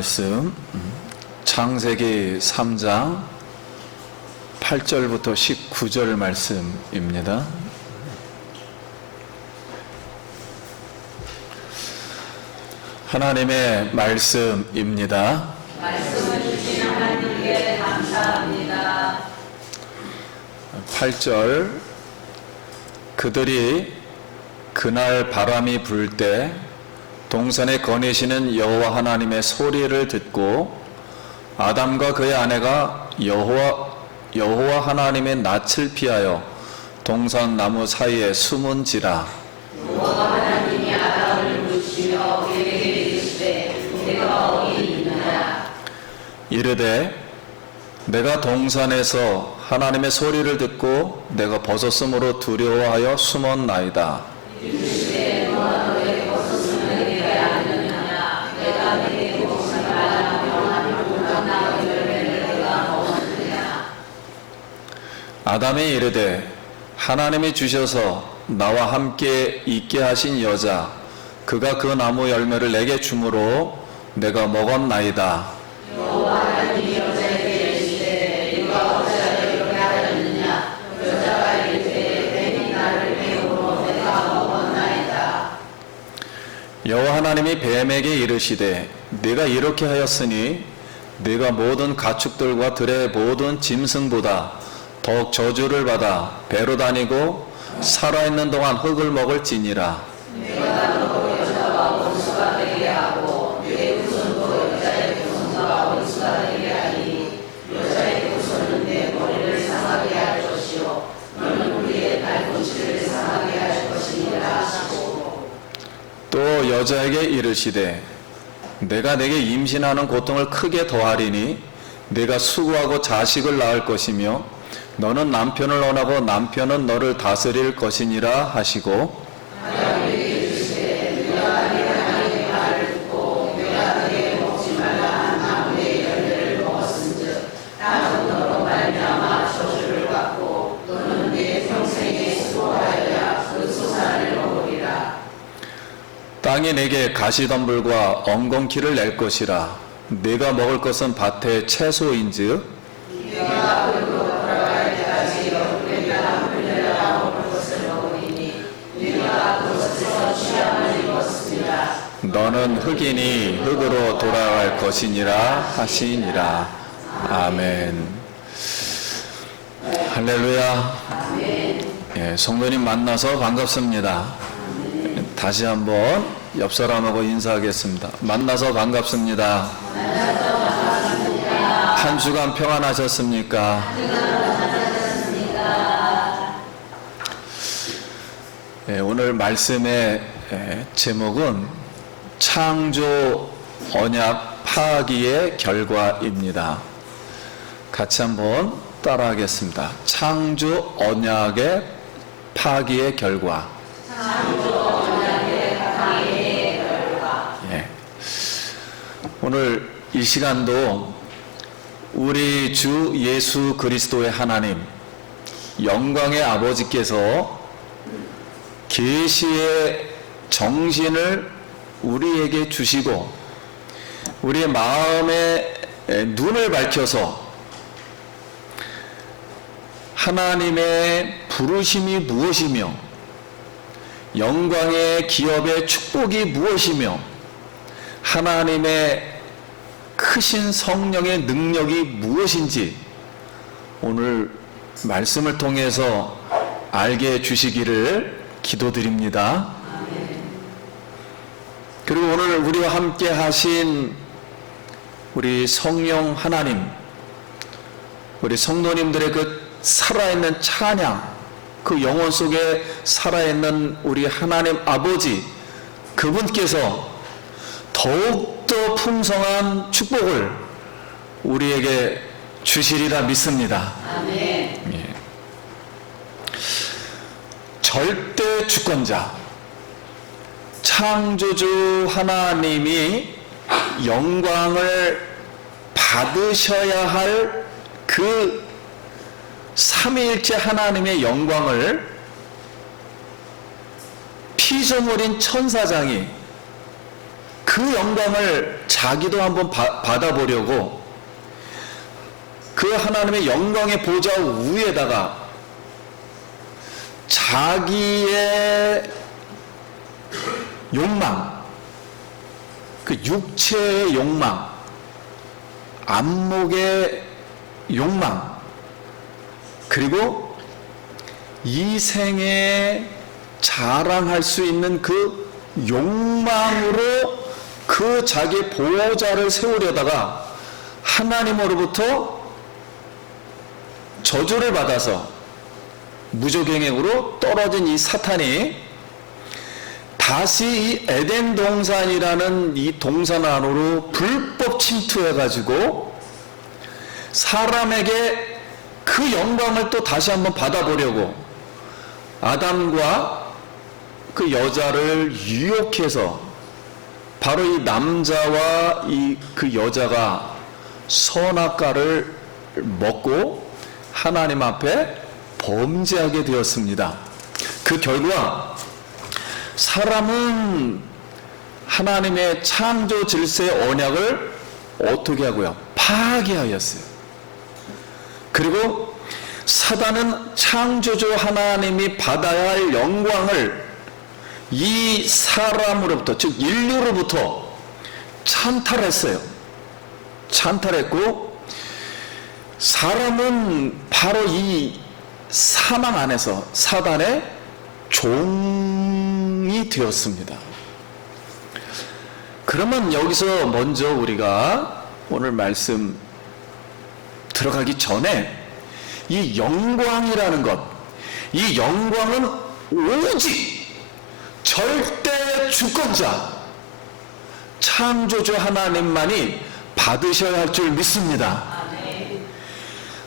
말씀 창세기 3장 8절부터 19절 말씀입니다. 하나님의 말씀입니다. 말씀을 주신 하나님께 감사합니다. 8절 그들이 그날 바람이 불 때 동산에 거니시는 여호와 하나님의 소리를 듣고 아담과 그의 아내가 여호와 하나님의 낯을 피하여 동산 나무 사이에 숨은지라. 여호와 하나님이 아담을 부르시며 그에게 이르시되 내가 어디 있느냐. 이르되 내가 동산에서 하나님의 소리를 듣고 내가 벗었으므로 두려워하여 숨었나이다. 이르시되 너가 너의 벗었음을 내게 알느냐. 내가 내게 먹지 말라 명하는 나의 열매를 내가 먹었느냐. 아담이 이르되 하나님이 주셔서 나와 함께 있게 하신 여자 그가 그 나무 열매를 내게 주므로 내가 먹었나이다. 여호와 하나님이 여자에게 이르시되 네가 어찌하여 이렇게 하였느냐. 여자가 이르되 뱀이 나를 깨우므로 내가 먹었나이다. 여호와 하나님이 뱀에게 이르시되 네가 이렇게 하였으니 네가 모든 가축들과 들의 모든 짐승보다 더욱 저주를 받아 배로 다니고 살아있는 동안 흙을 먹을지니라. 내가 너로 여자와 원수가 되게 하고 내 후손도 여자의 후손과 원수가 되게 하니 여자의 후손은 내 머리를 상하게 할 것이요 너는 우리의 발꿈치를 상하게 할 것이니라 하시고. 또 여자에게 이르시되 내가 내게 임신하는 고통을 크게 더하리니 네가 수고하고 자식을 낳을 것이며 너는 남편을 원하고 남편은 너를 다스릴 것이니라 하시고. 하나님이 이르시되 네가 네 하나님의 말을 듣고 내가 네게 먹지 말라 한 나무의 열매를 먹었은즉 나는 너로 말미암아 저주를 받고 너는 네 평생에 수고하여야 그 소산을 먹으리라. 땅이 내게 가시덤불과 엉겅퀴를 낼 것이라. 네가 먹을 것은 밭의 채소인즉 네가 그리고 돌아갈 때까지 얼굴에 한 풀려라 먹을 것을 먹으리니 네가 그것에서 취함을 입었습니다. 너는 흙이니 흙으로 돌아갈 것이니라 하시니라. 아멘. 할렐루야. 예, 성도님 만나서 반갑습니다. 다시 한번 옆 사람하고 인사하겠습니다. 만나서 반갑습니다. 한 주간 평안하셨습니까? 예, 오늘 말씀의 제목은 창조 언약 파기의 결과입니다. 같이 한번 따라하겠습니다. 창조 언약의 파기의 결과. 예. 오늘 이 시간도 우리 주 예수 그리스도의 하나님 영광의 아버지께서 계시의 정신을 우리에게 주시고 우리의 마음의 눈을 밝혀서 하나님의 부르심이 무엇이며 영광의 기업의 축복이 무엇이며 하나님의 크신 성령의 능력이 무엇인지 오늘 말씀을 통해서 알게 해주시기를 기도드립니다. 그리고 오늘 우리와 함께 하신 우리 성령 하나님, 우리 성도님들의 그 살아있는 찬양, 그 영혼 속에 살아있는 우리 하나님 아버지, 그분께서 더욱더 풍성한 축복을 우리에게 주시리라 믿습니다. 아멘. 예. 절대 주권자, 창조주 하나님이 영광을 받으셔야 할 그 삼위일체 하나님의 영광을 피조물인 천사장이 그 영광을 자기도 한번 받아보려고 그 하나님의 영광의 보좌 위에다가 자기의 욕망, 그 육체의 욕망, 안목의 욕망, 그리고 이 생에 자랑할 수 있는 그 욕망으로 그 자기 보호자를 세우려다가 하나님으로부터 저주를 받아서 무적행위로 떨어진 이 사탄이 다시 이 에덴 동산이라는 이 동산 안으로 불법 침투해가지고 사람에게 그 영광을 또 다시 한번 받아보려고 아담과 그 여자를 유혹해서 바로 이 남자와 그 여자가 선악과를 먹고 하나님 앞에 범죄하게 되었습니다. 그 결과 사람은 하나님의 창조 질서의 언약을 어떻게 하고요? 파괴하였어요. 그리고 사단은 창조주 하나님이 받아야 할 영광을 이 사람으로부터, 즉 인류로부터 찬탈했어요. 찬탈했고 사람은 바로 이 사망 안에서 사단의 종이 되었습니다. 그러면 여기서 먼저 우리가 오늘 말씀 들어가기 전에 이 영광이라는 것, 이 영광은 오직 절대 주권자 창조주 하나님만이 받으셔야 할 줄 믿습니다.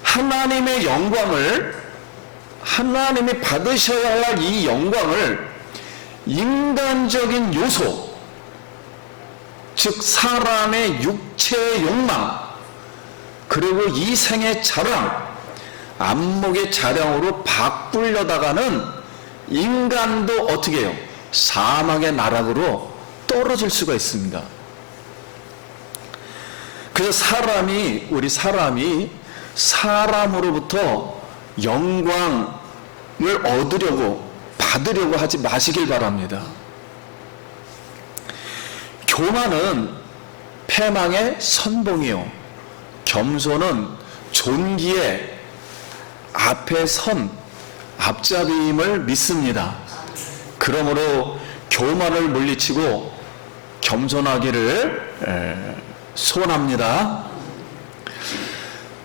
하나님의 영광을, 하나님이 받으셔야 할 이 영광을 인간적인 요소, 즉 사람의 육체의 욕망, 그리고 이 생의 자랑, 안목의 자랑으로 바꾸려다가는 인간도 어떻게 해요? 사망의 나락으로 떨어질 수가 있습니다. 그래서 우리 사람이 사람으로부터 영광을 얻으려고, 받으려고 하지 마시길 바랍니다. 교만은 패망의 선봉이요, 겸손은 존귀의 앞에 선 앞잡이임을 믿습니다. 그러므로 교만을 물리치고 겸손하기를 소원합니다.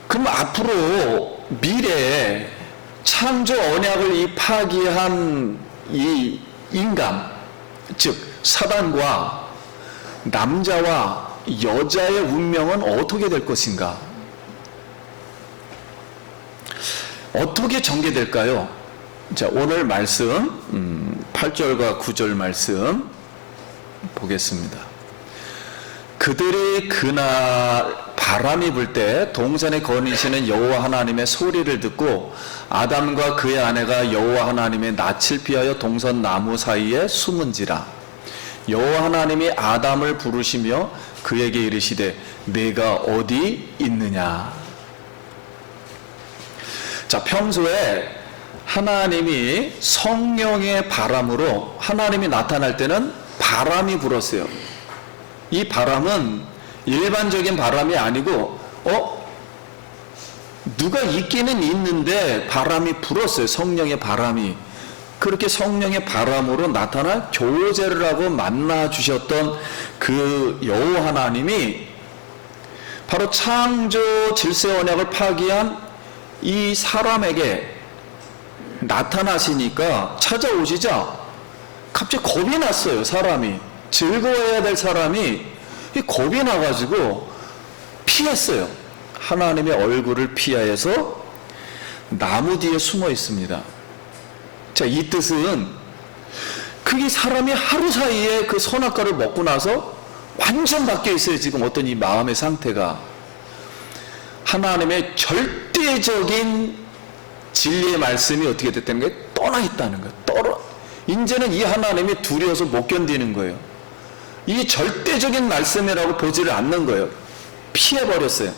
그럼 앞으로 미래에 창조 언약을 이 파기한 이 인간, 즉 사단과 남자와 여자의 운명은 어떻게 될 것인가? 어떻게 전개될까요? 자, 오늘 말씀 8절과 9절 말씀 보겠습니다. 그들이 그날 바람이 불 때 동산에 거니시는 여호와 하나님의 소리를 듣고 아담과 그의 아내가 여호와 하나님의 낯을 피하여 동산 나무 사이에 숨은지라. 여호와 하나님이 아담을 부르시며 그에게 이르시되 내가 어디 있느냐. 자, 평소에 하나님이 성령의 바람으로 하나님이 나타날 때는 바람이 불었어요. 이 바람은 일반적인 바람이 아니고 누가 있기는 있는데 바람이 불었어요. 성령의 바람이. 그렇게 성령의 바람으로 나타나 교제를 하고 만나 주셨던 그 여호와 하나님이 바로 창조 질서 언약을 파기한 이 사람에게 나타나시니까, 찾아오시자 갑자기 겁이 났어요. 사람이, 즐거워해야 될 사람이 겁이 나가지고 피했어요. 하나님의 얼굴을 피하여서 나무 뒤에 숨어 있습니다. 자, 이 뜻은 그게 사람이 하루 사이에 그 선악과를 먹고 나서 완전 바뀌어 있어요. 지금 어떤 이 마음의 상태가 하나님의 절대적인 진리의 말씀이 어떻게 됐다는 거예요? 떠나 있다는 거예요. 이제는 이 하나님이 두려워서 못 견디는 거예요. 이 절대적인 말씀이라고 보지를 않는 거예요. 피해버렸어요.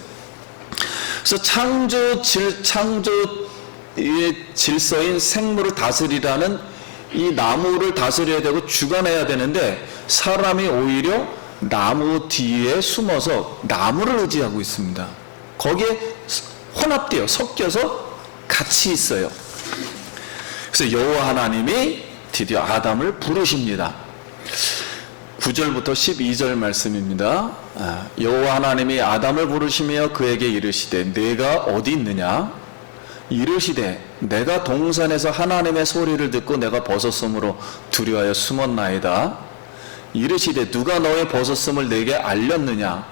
그래서 창조의 질서인 생물을 다스리라는 이 나무를 다스려야 되고 주관해야 되는데, 사람이 오히려 나무 뒤에 숨어서 나무를 의지하고 있습니다. 거기에 혼합되어 섞여서 같이 있어요. 그래서 여호와 하나님이 드디어 아담을 부르십니다. 9절부터 12절 말씀입니다. 여호와 하나님이 아담을 부르시며 그에게 이르시되 네가 어디 있느냐? 이르시되 내가 동산에서 하나님의 소리를 듣고 내가 벗었으므로 두려워하여 숨었나이다. 이르시되 누가 너의 벗었음을 내게 알렸느냐?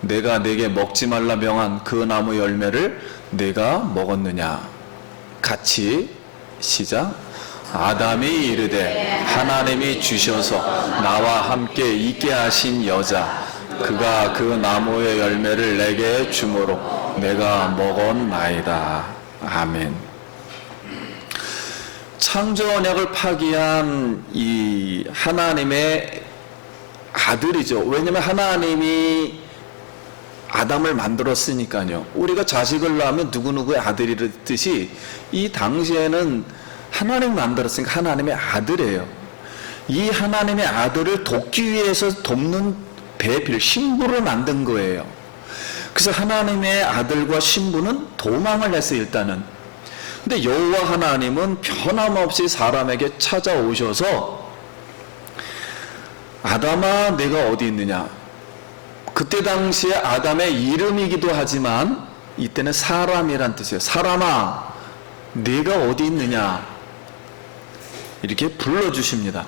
내가 내게 먹지 말라 명한 그 나무 열매를 내가 먹었느냐? 같이 시작. 아담이 이르되 하나님이 주셔서 나와 함께 있게 하신 여자 그가 그 나무의 열매를 내게 주므로 내가 먹었나이다. 아멘. 창조 언약을 파기한 이 하나님의 아들이죠. 왜냐하면 하나님이 아담을 만들었으니까요. 우리가 자식을 낳으면 누구누구의 아들이듯이 이 당시에는 하나님 만들었으니까 하나님의 아들이에요. 이 하나님의 아들을 돕기 위해서 돕는 배필, 신부를 만든 거예요. 그래서 하나님의 아들과 신부는 도망을 했어요, 일단은. 근데 여호와 하나님은 변함없이 사람에게 찾아오셔서 아담아 네가 어디 있느냐? 그때 당시에 아담의 이름이기도 하지만 이때는 사람이란 뜻이에요. 사람아 네가 어디 있느냐? 이렇게 불러주십니다.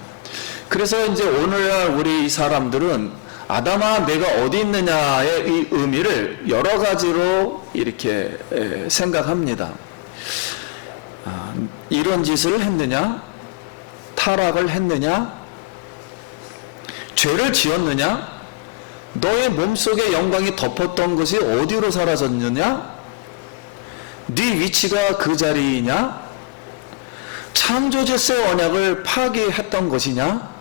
그래서 이제 오늘날 우리 사람들은 아담아 내가 어디 있느냐의 이 의미를 여러 가지로 이렇게 생각합니다. 이런 짓을 했느냐? 타락을 했느냐? 죄를 지었느냐? 너의 몸속에 영광이 덮었던 것이 어디로 사라졌느냐? 네 위치가 그 자리이냐? 창조질서의 언약을 파기했던 것이냐?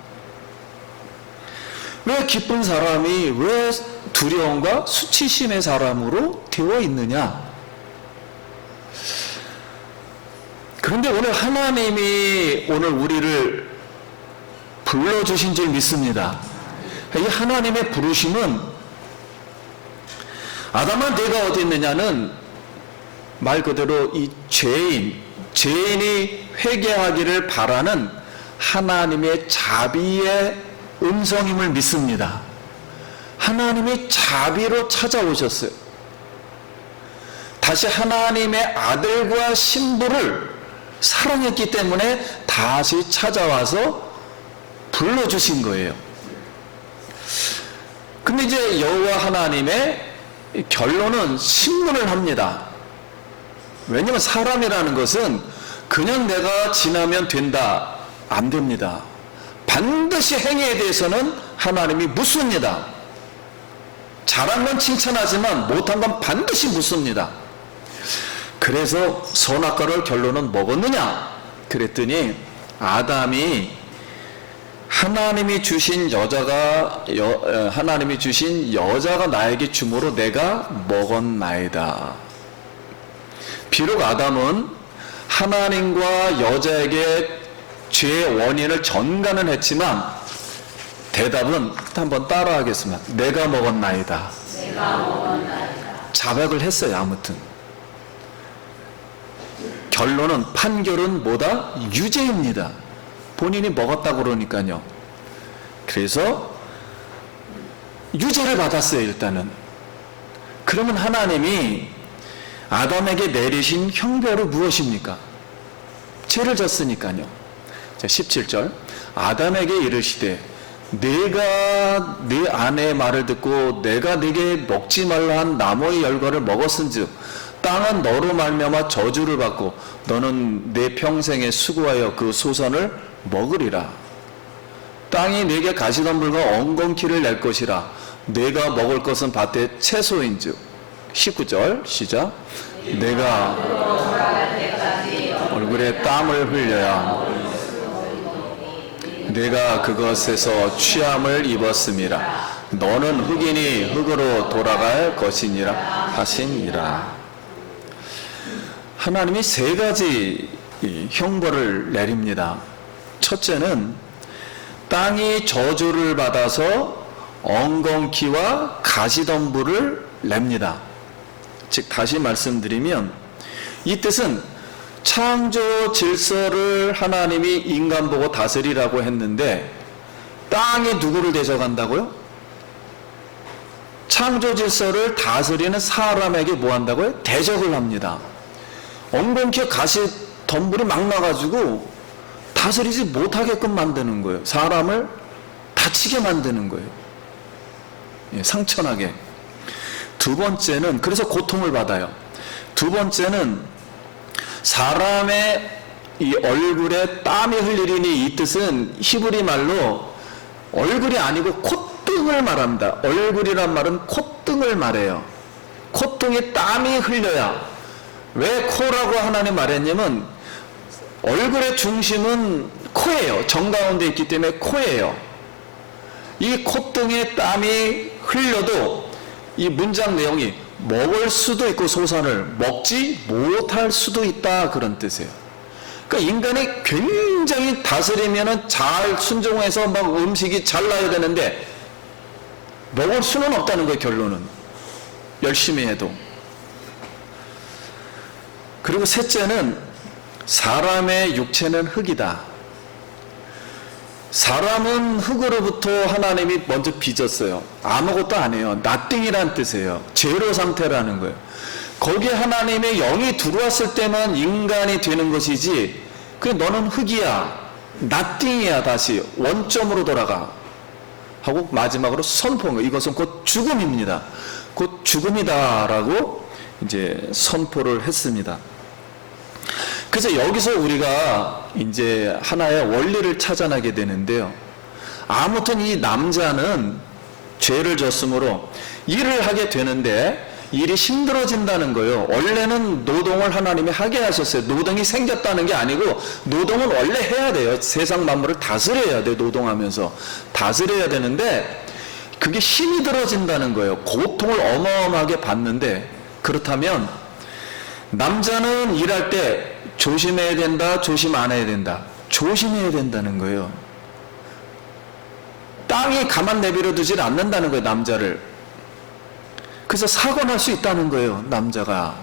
왜 기쁜 사람이 왜 두려움과 수치심의 사람으로 되어 있느냐? 그런데 오늘 하나님이 오늘 우리를 불러주신 줄 믿습니다. 이 하나님의 부르심은 아담아 네가 어디 있느냐는 말 그대로 이 죄인이 회개하기를 바라는 하나님의 자비의 음성임을 믿습니다. 하나님이 자비로 찾아오셨어요. 다시 하나님의 아들과 신부를 사랑했기 때문에 다시 찾아와서 불러주신 거예요. 근데 이제 여호와 하나님의 결론은 심문을 합니다. 왜냐하면 사람이라는 것은 그냥 내가 지나면 된다, 안 됩니다. 반드시 행위에 대해서는 하나님이 묻습니다. 잘한 건 칭찬하지만 못한 건 반드시 묻습니다. 그래서 선악과를 결론은 먹었느냐? 그랬더니 아담이 하나님이 주신 여자가 나에게 주므로 내가 먹었나이다. 비록 아담은 하나님과 여자에게 죄의 원인을 전가는 했지만 대답은 한번 따라하겠습니다. 내가 먹었나이다. 자백을 했어요. 아무튼 결론은 판결은 뭐다? 유죄입니다. 본인이 먹었다고 그러니까요. 그래서 유죄를 받았어요. 일단은. 그러면 하나님이 아담에게 내리신 형벌은 무엇입니까? 죄를 졌으니까요. 자, 17절 아담에게 이르시되 내가 네 아내의 말을 듣고 내가 네게 먹지 말라 한 나무의 열과를 먹었은즉 땅은 너로 말미암아 저주를 받고 너는 내 평생에 수고하여 그 소산을 먹으리라. 땅이 네게 가시덤불과 엉겅퀴를 낼 것이라. 네가 먹을 것은 밭의 채소인즉. 19절 시작. 내가 얼굴에 땀을 흘려야 내가 그것에서 취함을 입었음이라. 너는 흙이니 흙으로 돌아갈 것이니라 하시니라. 하나님이 세 가지 형벌을 내립니다. 첫째는 땅이 저주를 받아서 엉겅퀴와 가시덤불을 냅니다. 즉 다시 말씀드리면 이 뜻은 창조 질서를 하나님이 인간 보고 다스리라고 했는데 땅에 누구를 대적한다고요? 창조 질서를 다스리는 사람에게 뭐 한다고요? 대적을 합니다. 엉겅퀴 가시덤불이 막 나가지고 다스리지 못하게끔 만드는 거예요. 사람을 다치게 만드는 거예요. 상처나게. 두 번째는 그래서 고통을 받아요. 두 번째는 사람의 이 얼굴에 땀이 흘리리니 이 뜻은 히브리 말로 얼굴이 아니고 콧등을 말합니다. 얼굴이란 말은 콧등을 말해요. 콧등에 땀이 흘려야. 왜 코라고 하나님 말했냐면 얼굴의 중심은 코예요. 정가운데 있기 때문에 코예요. 이 콧등에 땀이 흘려도 이 문장 내용이 먹을 수도 있고 소산을 먹지 못할 수도 있다 그런 뜻이에요. 그러니까 인간이 굉장히 다스리면은 잘 순종해서 막 음식이 잘 나야 되는데 먹을 수는 없다는 거예요. 결론은 열심히 해도. 그리고 셋째는 사람의 육체는 흙이다. 사람은 흙으로부터 하나님이 먼저 빚었어요. 아무것도 안 해요. nothing이란 뜻이에요. 제로 상태라는 거예요. 거기에 하나님의 영이 들어왔을 때만 인간이 되는 것이지 그냥 너는 흙이야. nothing이야. 다시 원점으로 돌아가. 하고 마지막으로 선포한 거예요. 이것은 곧 죽음입니다. 곧 죽음이다라고 이제 선포를 했습니다. 그래서 여기서 우리가 이제 하나의 원리를 찾아나게 되는데요. 아무튼 이 남자는 죄를 졌으므로 일을 하게 되는데 일이 힘들어진다는 거예요. 원래는 노동을 하나님이 하게 하셨어요. 노동이 생겼다는 게 아니고 노동은 원래 해야 돼요. 세상 만물을 다스려야 돼요. 노동하면서 다스려야 되는데 그게 힘이 들어진다는 거예요. 고통을 어마어마하게 받는데 그렇다면 남자는 일할 때 조심해야 된다, 조심 안 해야 된다. 조심해야 된다는 거예요. 땅이 가만 내버려 두질 않는다는 거예요, 남자를. 그래서 사고 날 수 있다는 거예요, 남자가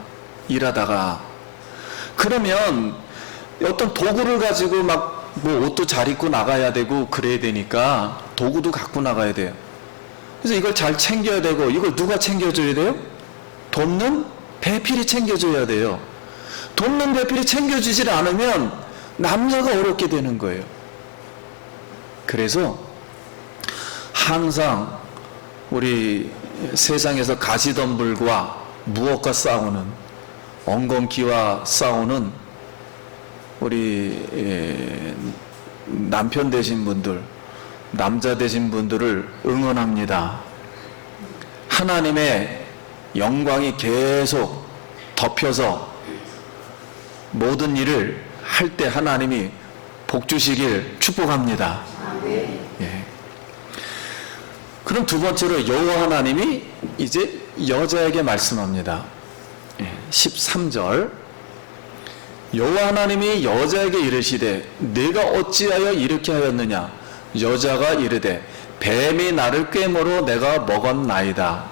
일하다가. 그러면 어떤 도구를 가지고 막 뭐 옷도 잘 입고 나가야 되고 그래야 되니까 도구도 갖고 나가야 돼요. 그래서 이걸 잘 챙겨야 되고 이걸 누가 챙겨줘야 돼요? 돕는 배필이 챙겨줘야 돼요. 돕는 배필이 챙겨주질 않으면 남자가 어렵게 되는 거예요. 그래서 항상 우리 세상에서 가시덤불과 무엇과 싸우는 엉겅퀴와 싸우는 우리 남편 되신 분들, 남자 되신 분들을 응원합니다. 하나님의 영광이 계속 덮여서 모든 일을 할 때 하나님이 복 주시길 축복합니다. 예. 그럼 두 번째로 여호와 하나님이 이제 여자에게 말씀합니다. 13절 여호와 하나님이 여자에게 이르시되 내가 어찌하여 이렇게 하였느냐 여자가 이르되 뱀이 나를 꿰므로 내가 먹었나이다.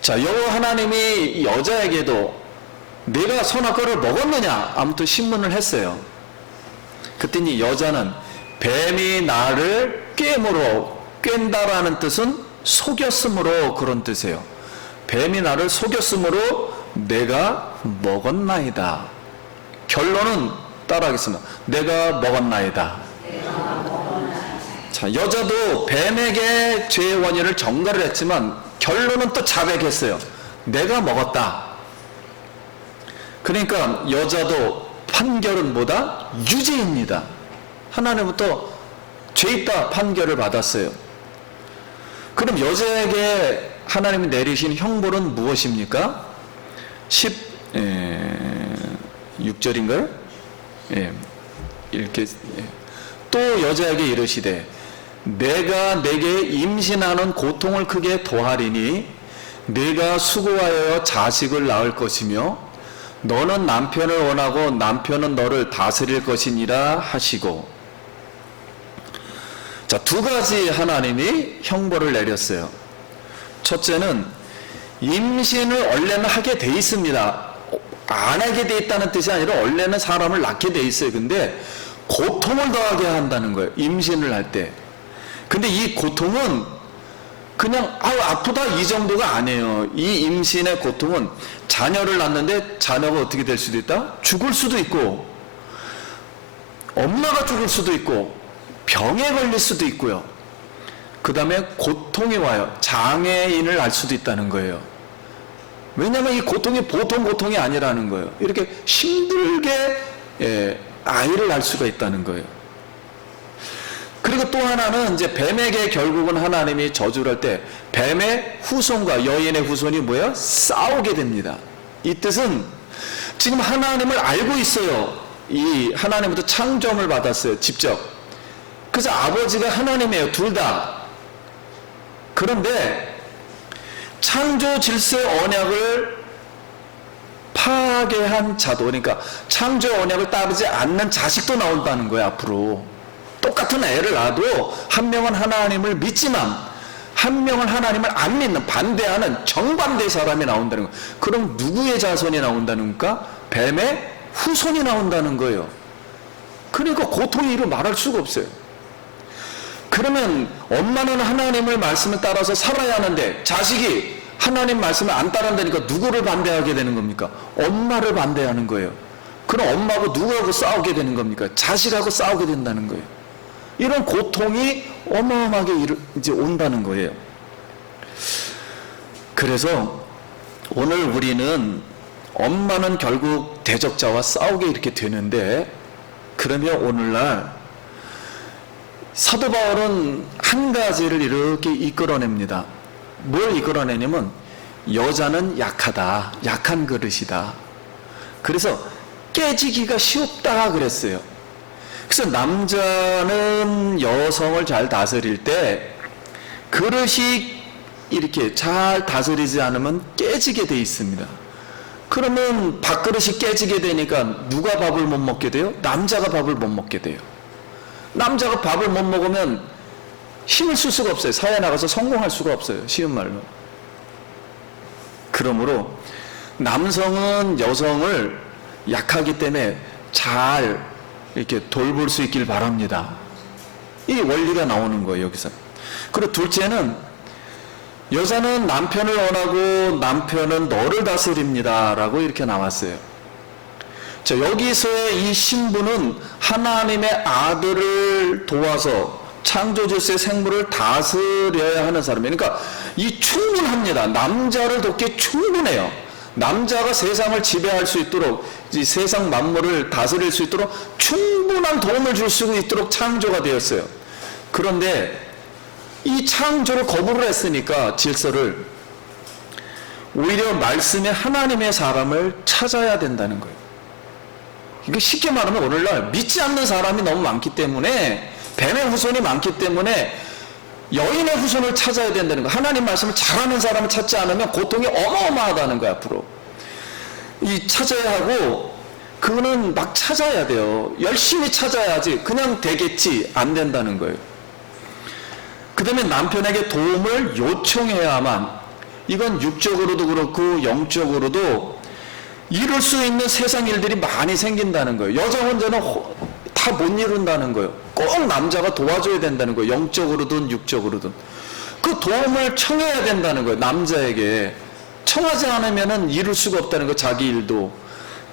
자, 여호와 하나님이 여자에게도 내가 선악과를 먹었느냐 아무튼 신문을 했어요. 그랬더니 여자는 뱀이 나를 꿰므로 꿰다라는 뜻은 속였으므로 그런 뜻이에요. 뱀이 나를 속였으므로 내가 먹었나이다. 결론은 따라하겠습니다. 내가 먹었나이다. 자, 여자도 뱀에게 죄의 원인을 전가를 했지만 결론은 또 자백했어요. 내가 먹었다. 그러니까 여자도 판결은 뭐다? 유죄입니다. 하나님부터 죄 있다 판결을 받았어요. 그럼 여자에게 하나님이 내리신 형벌은 무엇입니까? 16절인가요? 예, 이렇게 또 여자에게 이르시되 내가 내게 임신하는 고통을 크게 더하리니 네가 수고하여 자식을 낳을 것이며 너는 남편을 원하고 남편은 너를 다스릴 것이니라 하시고. 자, 두 가지 하나님이 형벌을 내렸어요. 첫째는 임신을 원래는 하게 돼 있습니다. 안 하게 돼 있다는 뜻이 아니라 원래는 사람을 낳게 돼 있어요. 근데 고통을 더하게 한다는 거예요. 임신을 할 때. 근데 이 고통은 그냥 아프다 이 정도가 아니에요. 이 임신의 고통은 자녀를 낳는데 자녀가 어떻게 될 수도 있다? 죽을 수도 있고, 엄마가 죽을 수도 있고, 병에 걸릴 수도 있고요. 그 다음에 고통이 와요. 장애인을 낳을 수도 있다는 거예요. 왜냐하면 이 고통이 보통 고통이 아니라는 거예요. 이렇게 힘들게 아이를 낳을 수가 있다는 거예요. 그리고 또 하나는 이제 뱀에게 결국은 하나님이 저주를 할 때 뱀의 후손과 여인의 후손이 뭐예요? 싸우게 됩니다. 이 뜻은 지금 하나님을 알고 있어요. 이 하나님부터 창조를 받았어요. 직접. 그래서 아버지가 하나님이에요. 둘 다. 그런데 창조 질서의 언약을 파괴한 자도, 그러니까 창조 언약을 따르지 않는 자식도 나온다는 거예요. 앞으로 똑같은 애를 낳아도 한 명은 하나님을 믿지만 한 명은 하나님을 안 믿는, 반대하는 정반대의 사람이 나온다는 거예요. 그럼 누구의 자손이 나온다는 겁니까? 뱀의 후손이 나온다는 거예요. 그러니까 고통이 이루 말할 수가 없어요. 그러면 엄마는 하나님의 말씀을 따라서 살아야 하는데 자식이 하나님 말씀을 안 따른다니까 누구를 반대하게 되는 겁니까? 엄마를 반대하는 거예요. 그럼 엄마하고 누구하고 싸우게 되는 겁니까? 자식하고 싸우게 된다는 거예요. 이런 고통이 어마어마하게 이제 온다는 거예요. 그래서 오늘 우리는 엄마는 결국 대적자와 싸우게 이렇게 되는데, 그러면 오늘날 사도 바울은 한 가지를 이렇게 이끌어냅니다. 뭘 이끌어내냐면 여자는 약하다, 약한 그릇이다. 그래서 깨지기가 쉽다 그랬어요. 그래서 남자는 여성을 잘 다스릴 때 그릇이 이렇게 잘 다스리지 않으면 깨지게 돼 있습니다. 그러면 밥그릇이 깨지게 되니까 누가 밥을 못 먹게 돼요? 남자가 밥을 못 먹게 돼요. 남자가 밥을 못 먹으면 힘을 쓸 수가 없어요. 사회에 나가서 성공할 수가 없어요. 쉬운 말로. 그러므로 남성은 여성을 약하기 때문에 잘 이렇게 돌볼 수 있길 바랍니다. 이 원리가 나오는 거예요, 여기서. 그리고 둘째는 여자는 남편을 원하고 남편은 너를 다스립니다 라고 이렇게 나왔어요. 자, 여기서의 이 신부는 하나님의 아들을 도와서 창조질서의 생물을 다스려야 하는 사람이에요. 그러니까 이 충분합니다. 남자를 돕기에 충분해요. 남자가 세상을 지배할 수 있도록, 이 세상 만물을 다스릴 수 있도록 충분한 도움을 줄 수 있도록 창조가 되었어요. 그런데 이 창조를 거부를 했으니까 질서를, 오히려 말씀의 하나님의 사람을 찾아야 된다는 거예요. 이거 쉽게 말하면 오늘날 믿지 않는 사람이 너무 많기 때문에, 뱀의 후손이 많기 때문에 여인의 후손을 찾아야 된다는 거예요. 하나님 말씀을 잘하는 사람을 찾지 않으면 고통이 어마어마하다는 거예요. 앞으로 이 찾아야 하고, 그거는 막 찾아야 돼요. 열심히 찾아야지 그냥 되겠지 안 된다는 거예요. 그 다음에 남편에게 도움을 요청해야만, 이건 육적으로도 그렇고 영적으로도 이룰 수 있는 세상 일들이 많이 생긴다는 거예요. 여자 혼자는 다 못 이룬다는 거예요. 꼭 남자가 도와줘야 된다는 거예요. 영적으로든 육적으로든. 그 도움을 청해야 된다는 거예요. 남자에게. 청하지 않으면 이룰 수가 없다는 거예요. 자기 일도.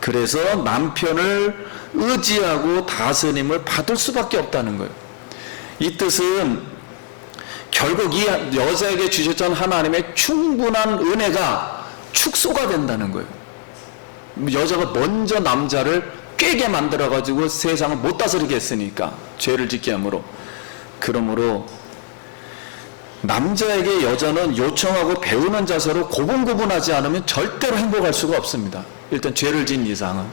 그래서 남편을 의지하고 다스림을 받을 수밖에 없다는 거예요. 이 뜻은 결국 이 여자에게 주셨던 하나님의 충분한 은혜가 축소가 된다는 거예요. 여자가 먼저 남자를 꾀게 만들어가지고 세상을 못 다스리게 했으니까, 죄를 짓게 함으로. 그러므로 남자에게 여자는 요청하고 배우는 자세로 고분고분하지 않으면 절대로 행복할 수가 없습니다. 일단 죄를 지은 이상은.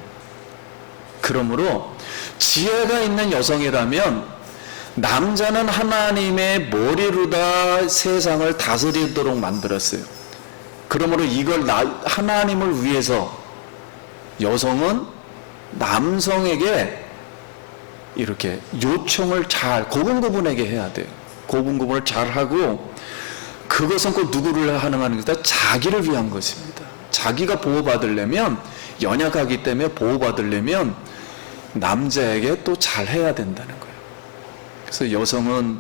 그러므로 지혜가 있는 여성이라면 남자는 하나님의 머리로다 세상을 다스리도록 만들었어요. 그러므로 이걸 하나님을 위해서 여성은 남성에게 이렇게 요청을 잘 고분고분하게 해야 돼요. 고분고분을 잘 하고, 그것은 꼭 누구를 하는 것이다? 자기를 위한 것입니다. 자기가 보호받으려면, 연약하기 때문에 보호받으려면 남자에게 또 잘해야 된다는 거예요. 그래서 여성은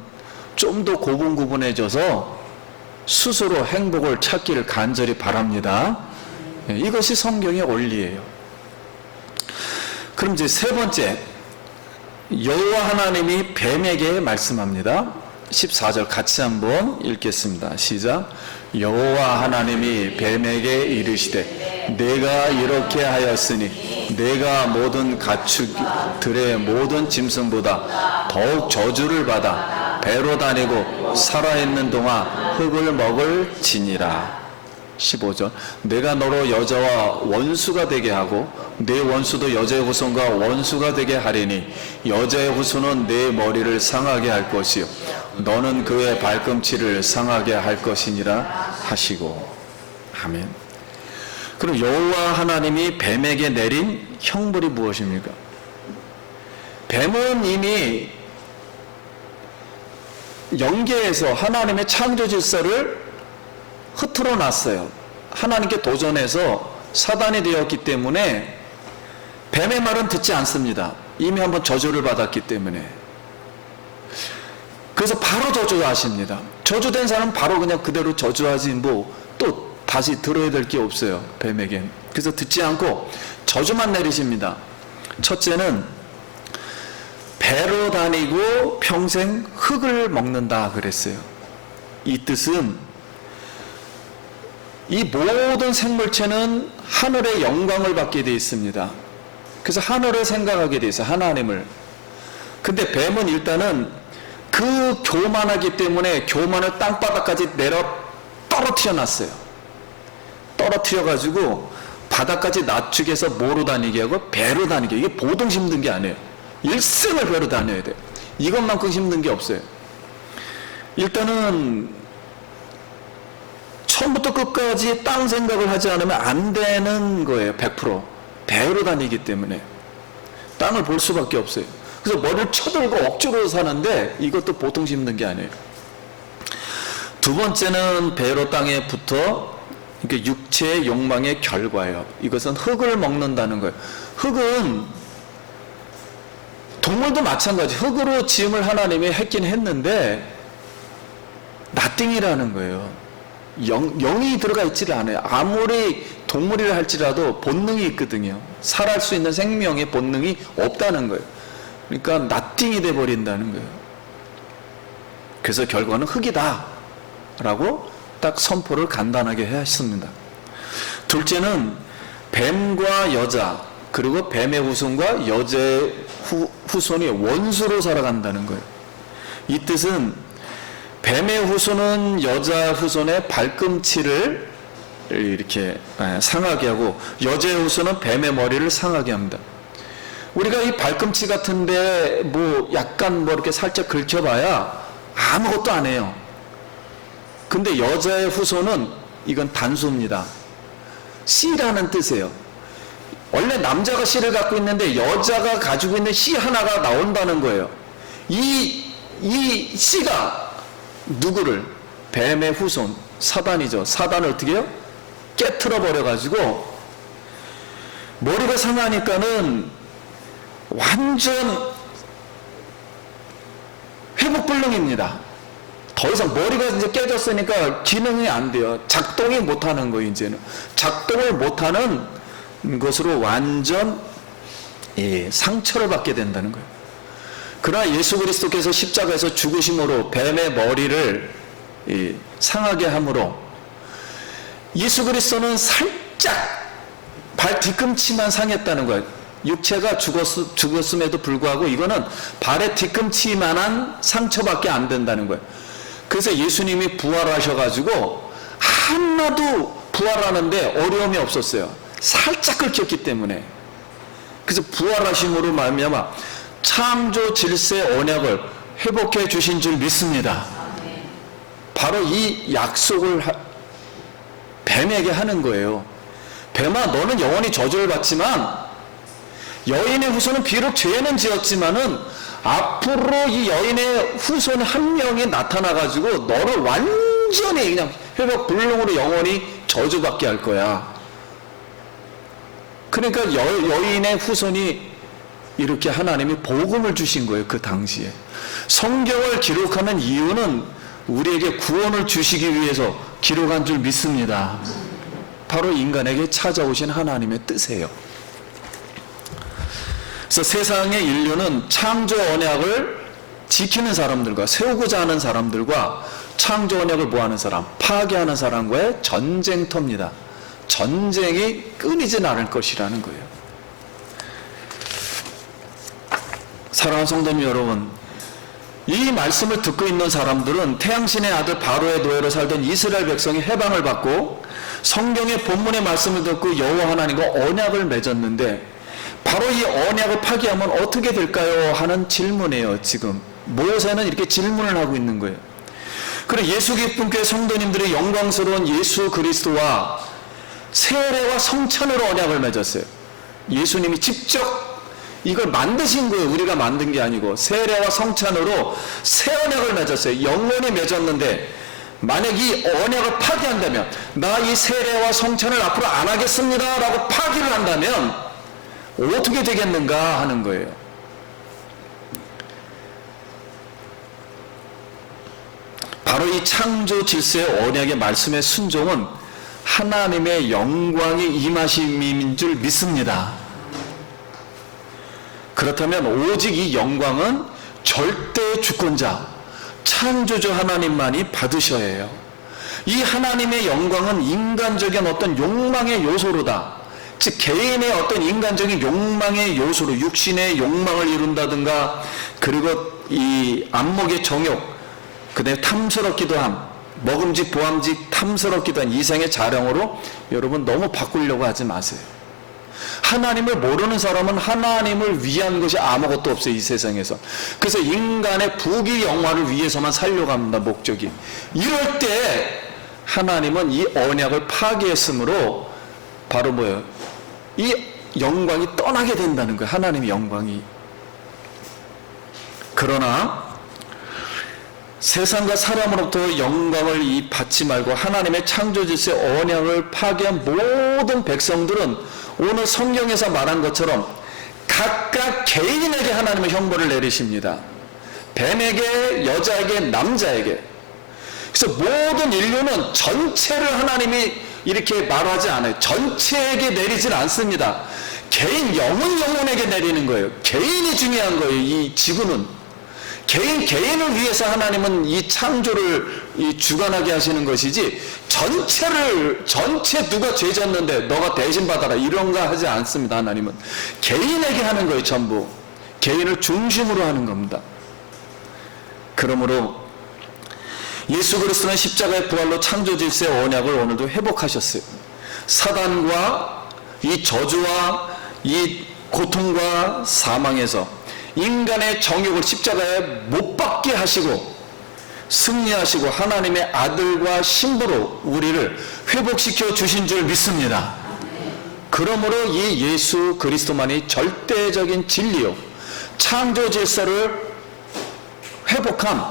좀 더 고분고분해져서 스스로 행복을 찾기를 간절히 바랍니다. 이것이 성경의 원리예요. 그럼 이제 세 번째, 여호와 하나님이 뱀에게 말씀합니다. 14절 같이 한번 읽겠습니다. 시작. 여호와 하나님이 뱀에게 이르시되 내가 이렇게 하였으니 내가 모든 가축들의 모든 짐승보다 더욱 저주를 받아 배로 다니고 살아있는 동안 흙을 먹을지니라. 15절. 내가 너로 여자와 원수가 되게 하고 내 원수도 여자의 후손과 원수가 되게 하리니 여자의 후손은 내 머리를 상하게 할 것이요 너는 그의 발꿈치를 상하게 할 것이니라 하시고. 아멘. 그럼 여호와 하나님이 뱀에게 내린 형벌이 무엇입니까? 뱀은 이미 영계에서 하나님의 창조 질서를 흐트러 놨어요. 하나님께 도전해서 사단이 되었기 때문에 뱀의 말은 듣지 않습니다. 이미 한번 저주를 받았기 때문에. 그래서 바로 저주하십니다. 저주된 사람은 바로 그냥 그대로 저주하지 또 다시 들어야 될 게 없어요. 뱀에겐. 그래서 듣지 않고 저주만 내리십니다. 첫째는 배로 다니고 평생 흙을 먹는다 그랬어요. 이 뜻은 이 모든 생물체는 하늘의 영광을 받게 되어 있습니다. 그래서 하늘을 생각하게 되어 있어요. 하나님을. 근데 뱀은 일단은 그 교만하기 때문에 교만을 땅바닥까지 떨어뜨려 놨어요. 떨어뜨려 가지고 바닥까지 낮추게 해서 뭐로 다니게 하고 배로 다니게. 이게 보통 힘든 게 아니에요. 일생을 배로 다녀야 돼요. 이것만큼 힘든 게 없어요. 일단은 처음부터 끝까지 땅 생각을 하지 않으면 안 되는 거예요. 100%. 배로 다니기 때문에 땅을 볼 수밖에 없어요. 그래서 머리를 쳐들고 억지로 사는데 이것도 보통 힘든 게 아니에요. 두 번째는 배로 땅에 붙어 이게 육체의 욕망의 결과예요. 이것은 흙을 먹는다는 거예요. 흙은 동물도 마찬가지. 흙으로 지음을 하나님이 했긴 했는데 나띵이라는 거예요. 영이 들어가 있지를 않아요. 아무리 동물이라 할지라도 본능이 있거든요. 살할 수 있는 생명의 본능이 없다는 거예요. 그러니까 나띵이 돼버린다는 거예요. 그래서 결과는 흙이다 라고 딱 선포를 간단하게 했습니다. 둘째는 뱀과 여자 그리고 뱀의 후손과 여자의 후손이 원수로 살아간다는 거예요. 이 뜻은 뱀의 후손은 여자 후손의 발꿈치를 이렇게 상하게 하고 여자의 후손은 뱀의 머리를 상하게 합니다. 우리가 이 발꿈치 같은데 약간 이렇게 살짝 긁혀봐야 아무것도 안 해요. 근데 여자의 후손은 이건 단수입니다. 씨라는 뜻이에요. 원래 남자가 씨를 갖고 있는데 여자가 가지고 있는 씨 하나가 나온다는 거예요. 이 씨가 누구를? 뱀의 후손, 사단이죠. 사단을 어떻게 해요? 깨트려 버려가지고 머리가 상하니까는 완전 회복불능입니다. 더 이상 머리가 이제 깨졌으니까 기능이 안 돼요. 작동이 못하는 거예요. 이제는 작동을 못하는 것으로 완전 상처를 받게 된다는 거예요. 그러나 예수 그리스도께서 십자가에서 죽으심으로 뱀의 머리를 상하게 함으로 예수 그리스도는 살짝 발 뒤꿈치만 상했다는 거예요. 육체가 죽었음에도 불구하고 이거는 발의 뒤꿈치만한 상처밖에 안 된다는 거예요. 그래서 예수님이 부활하셔가지고 하나도 부활하는데 어려움이 없었어요. 살짝 긁혔기 때문에. 그래서 부활하심으로 말미암아 창조 질서의 언약을 회복해 주신 줄 믿습니다. 바로 이 약속을 뱀에게 하는 거예요. 뱀아, 너는 영원히 저주를 받지만 여인의 후손은 비록 죄는 지었지만은 앞으로 이 여인의 후손 한 명이 나타나가지고 너를 완전히 그냥 회복 불능으로 영원히 저주받게 할 거야. 그러니까 여인의 후손이 이렇게 하나님이 복음을 주신 거예요. 그 당시에 성경을 기록하는 이유는 우리에게 구원을 주시기 위해서 기록한 줄 믿습니다. 바로 인간에게 찾아오신 하나님의 뜻이에요. 그래서 세상의 인류는 창조 언약을 지키는 사람들과 세우고자 하는 사람들과 창조 언약을 뭐하는 사람, 파괴하는 사람과의 전쟁터입니다. 전쟁이 끊이진 않을 것이라는 거예요. 사랑하는 성도님 여러분, 이 말씀을 듣고 있는 사람들은 태양신의 아들 바로의 노예로 살던 이스라엘 백성이 해방을 받고 성경의 본문의 말씀을 듣고 여호와 하나님과 언약을 맺었는데 바로 이 언약을 파기하면 어떻게 될까요? 하는 질문이에요. 지금 모세는 이렇게 질문을 하고 있는 거예요. 그래 예수 기쁨 교회 성도님들의 영광스러운 예수 그리스도와 세례와 성찬으로 언약을 맺었어요. 예수님이 직접 이걸 만드신 거예요. 우리가 만든 게 아니고 세례와 성찬으로 새 언약을 맺었어요. 영원히 맺었는데 만약 이 언약을 파기한다면 나 이 세례와 성찬을 앞으로 안 하겠습니다 라고 파기를 한다면 어떻게 되겠는가 하는 거예요. 바로 이 창조 질서의 언약의 말씀의 순종은 하나님의 영광이 임하심인 줄 믿습니다. 그렇다면 오직 이 영광은 절대 주권자 창조주 하나님만이 받으셔야 해요. 이 하나님의 영광은 인간적인 어떤 욕망의 요소로다. 즉 개인의 어떤 인간적인 욕망의 요소로 육신의 욕망을 이룬다든가 그리고 이 안목의 정욕 그다음에 탐스럽기도 함 먹음직 보암직 탐스럽기도 한 이생의 자랑으로 여러분 너무 바꾸려고 하지 마세요. 하나님을 모르는 사람은 하나님을 위한 것이 아무것도 없어요. 이 세상에서. 그래서 인간의 부귀 영화를 위해서만 살려고 합니다. 목적이. 이럴 때 하나님은 이 언약을 파기했으므로 바로 뭐예요? 이 영광이 떠나게 된다는 거예요. 하나님의 영광이. 그러나 세상과 사람으로부터 영광을 받지 말고 하나님의 창조 질서의 언약을 파괴한 모든 백성들은 오늘 성경에서 말한 것처럼 각각 개인에게 하나님의 형벌을 내리십니다. 뱀에게, 여자에게, 남자에게. 그래서 모든 인류는 전체를 하나님이 이렇게 말하지 않아요. 전체에게 내리질 않습니다. 개인 영혼에게 내리는 거예요. 개인이 중요한 거예요. 이 지구는 개인을 위해서 하나님은 이 창조를 주관하게 하시는 것이지 전체 누가 죄 졌는데 너가 대신 받아라 이런 거 하지 않습니다. 하나님은 개인에게 하는 거예요. 전부 개인을 중심으로 하는 겁니다. 그러므로 예수 그리스도는 십자가의 부활로 창조 질서의 언약을 오늘도 회복하셨어요. 사단과 이 저주와 이 고통과 사망에서 인간의 정욕을 십자가에 못 박게 하시고 승리하시고 하나님의 아들과 신부로 우리를 회복시켜 주신 줄 믿습니다. 그러므로 이 예수 그리스도만이 절대적인 진리요 창조 질서를 회복한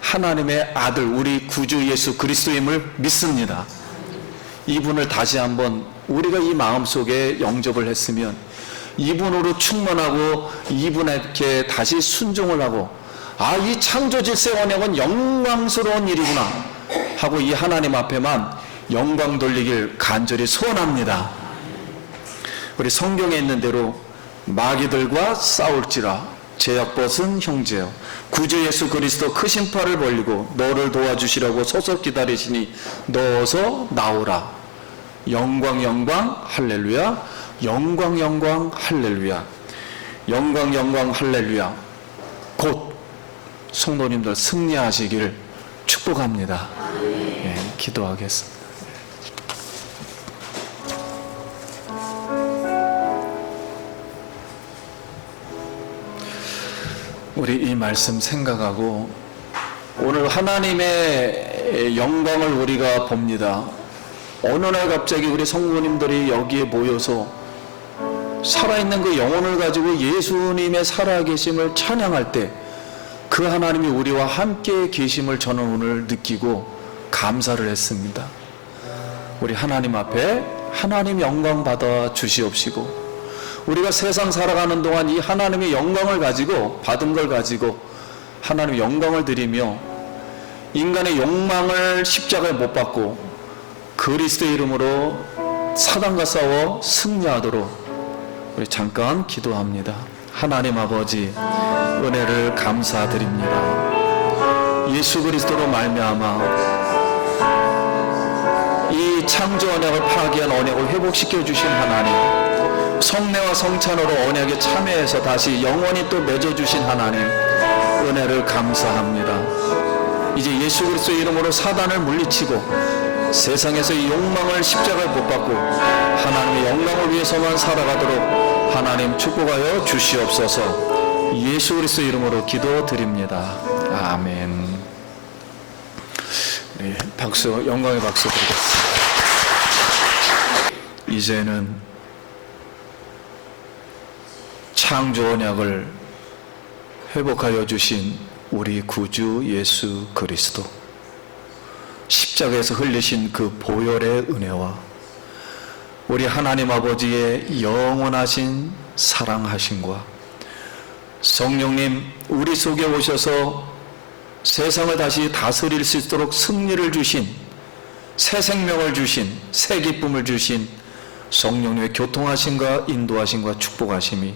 하나님의 아들 우리 구주 예수 그리스도임을 믿습니다. 이분을 다시 한번 우리가 이 마음속에 영접을 했으면 이분으로 충만하고 이분에게 다시 순종을 하고 이 창조 질서의 언약은 영광스러운 일이구나 하고 이 하나님 앞에만 영광 돌리길 간절히 소원합니다. 우리 성경에 있는 대로 마귀들과 싸울지라 죄악 벗은 형제여 구주 예수 그리스도 크신 팔을 벌리고 너를 도와주시라고 서서 기다리시니 너서 나오라. 영광 할렐루야. 영광 할렐루야. 영광 할렐루야. 곧 성도님들 승리하시기를 축복합니다. 예, 기도하겠습니다. 우리 이 말씀 생각하고 오늘 하나님의 영광을 우리가 봅니다. 어느 날 갑자기 우리 성도님들이 여기에 모여서 살아있는 그 영혼을 가지고 예수님의 살아계심을 찬양할 때 그 하나님이 우리와 함께 계심을 저는 오늘 느끼고 감사를 했습니다. 우리 하나님 앞에 하나님 영광 받아 주시옵시고, 우리가 세상 살아가는 동안 이 하나님의 영광을 가지고 받은 걸 가지고 하나님의 영광을 드리며 인간의 욕망을 십자가에 못 박고 그리스도의 이름으로 사단과 싸워 승리하도록 우리 잠깐 기도합니다. 하나님 아버지, 은혜를 감사드립니다. 예수 그리스도로 말미암아 이 창조 언약을 파괴한 언약을 회복시켜 주신 하나님, 성례와 성찬으로 언약에 참여해서 다시 영원히 또 맺어주신 하나님, 은혜를 감사합니다. 이제 예수 그리스도의 이름으로 사단을 물리치고 세상에서 이 욕망을 십자가에 못 박고 하나님의 영광을 위해서만 살아가도록 하나님 축복하여 주시옵소서. 예수 그리스도의 이름으로 기도드립니다. 아멘. 네, 박수, 영광의 박수 드리겠습니다. 이제는 창조 언약을 회복하여 주신 우리 구주 예수 그리스도, 십자가에서 흘리신 그 보혈의 은혜와 우리 하나님 아버지의 영원하신 사랑하심과 성령님 우리 속에 오셔서 세상을 다시 다스릴 수 있도록 승리를 주신, 새 생명을 주신, 새 기쁨을 주신 성령님의 교통하심과 인도하심과 축복하심이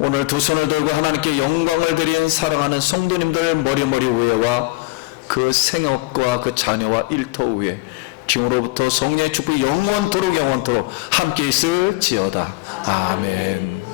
오늘 두 손을 들고 하나님께 영광을 드린 사랑하는 성도님들 머리 위에와 그 생업과 그 자녀와 일터 위에 지금으로부터 성령의 축복이 영원토록 함께 있을지어다. 아멘.